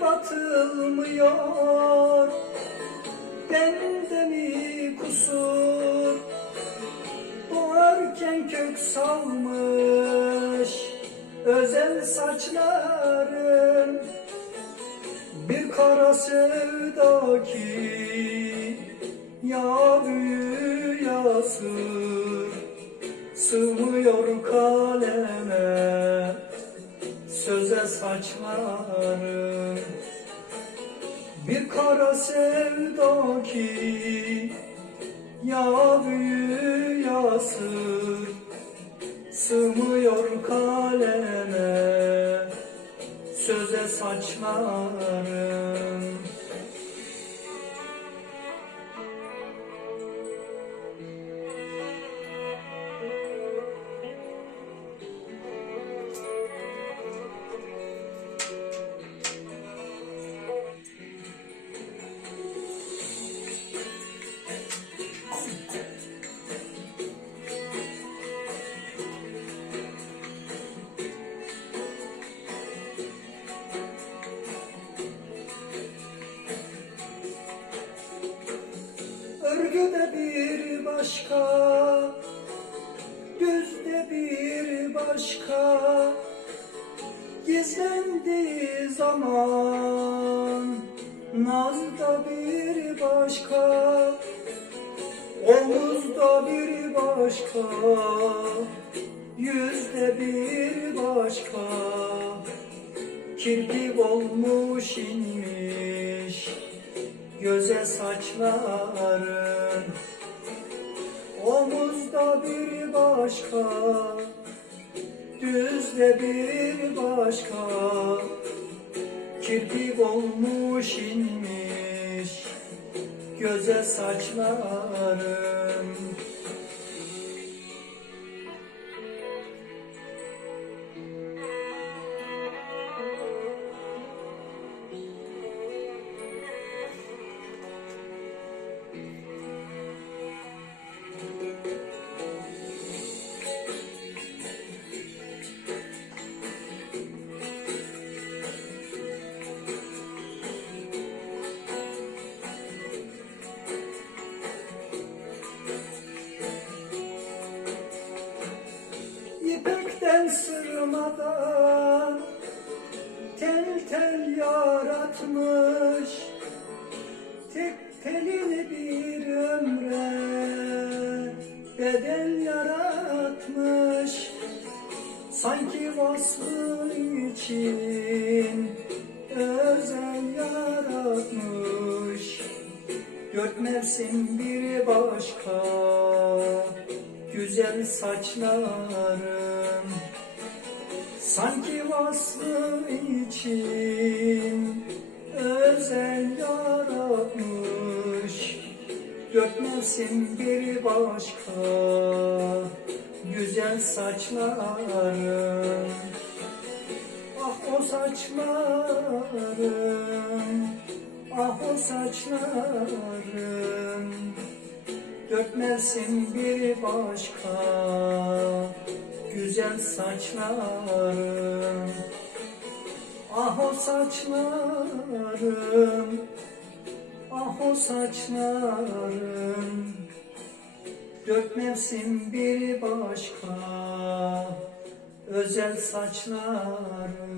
söküp atılmıyor. Bende mi kusur. Doğarken kök salmış. Özel saçlarım Bir kara sevda ki Ya büyü Söze saçlarım Bir kara sevda ki Ya büyü ya sır Sığmıyor kaleme. Söze saçlarım Örgüde bir başka Düzde bir başka Gizlendiği zaman Nazda bir başka Omuzda bir başka Yüzde bir başka. Kirpik olmuş inmiş Göze saçların Omuzda bir başka Düzde bir başka. Kirpik olmuş inmiş Göze saçların İpekten sırmadan tel tel yaratmış tek telini bir ömre bedel yaratmış. Sanki vasfı için özel yaratmış. Dört mevsim bir başka Güzel saçların Sanki vasfı için Özel yaratmış. Dört mevsim bir başka Güzel saçların Ah o saçların Ah o saçların Dört mevsim bir başka Güzel saçların Ah o saçların Ah o saçların Dört mevsim bir başka Özel saçların